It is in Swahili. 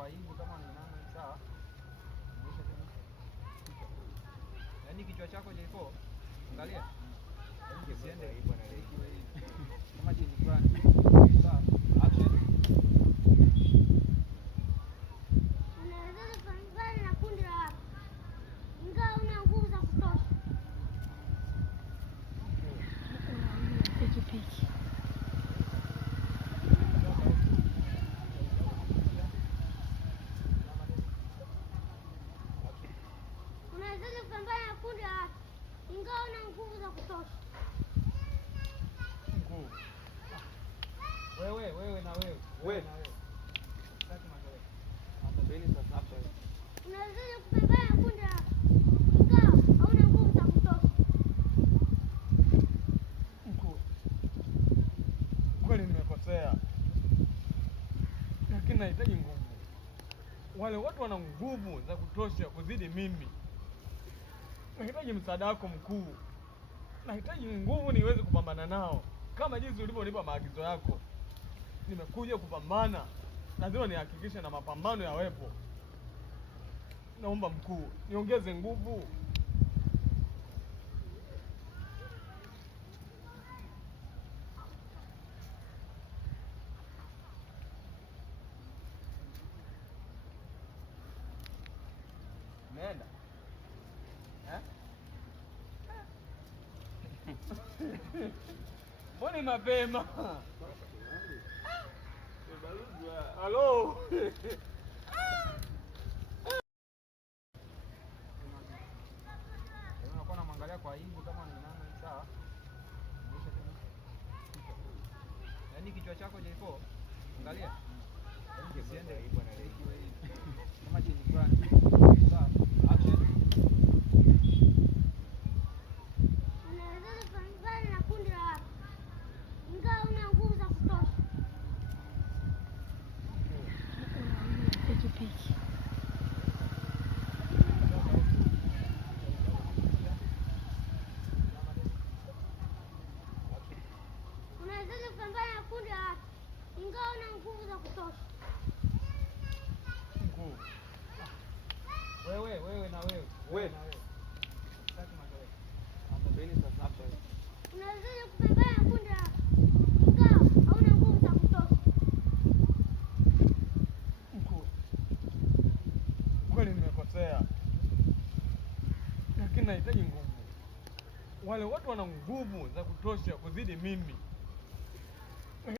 kwa aibu kama ni nani sawa. Muisha tena. Yaani kichwa chako J4, angalia. Yaani kisiende bwana kama chini fulani. Sawa. Action. Unaweza kupambana na kundi la watu ingawa una nguvu za kutosha. Pikipiki. Unaweza kupambana na kundi la watu ingawa una nguvu za kutosha. Mkuu. Wewe na wewe. Wewe. Sasa mazoea. Unaweza kupambana na kundi la watu ingawa hauna nguvu za kutosha. Mkuu, kweli nimekosea, lakini nahitaji nguvu. Wale watu wana nguvu za kutosha kuzidi mimi. Nahitaji msaada wako mkuu. Nahitaji nguvu niweze kupambana nao kama jinsi ulivyonipa maagizo yako. Nimekuja kupambana, lazima nihakikishe na mapambano yawepo. Naomba mkuu, niongeze nguvu. Umeenda? Mbona mapema? Halo. Unakuwa unamwangalia kwa aibu kama ni nani sawa. Muisha tena. Yaani kichwa chako J4, angalia. Yaani kisiende bwana kama chini fulani. Sawa. Action. Unaweza kupambana na kundi la watu ingawa una nguvu za kutosha. Pikipiki. Unaweza kupambana na kundi la watu ingawa una nguvu za kutosha. Mkuu, Wewe na wewe. Wewe. Sasa mazoea. Unaweza kupambana na kundi la watu ingawa hauna nguvu za kutosha. mkuu, kweli nimekosea, lakini nahitaji nguvu. Wale watu wana nguvu za kutosha kuzidi mimi.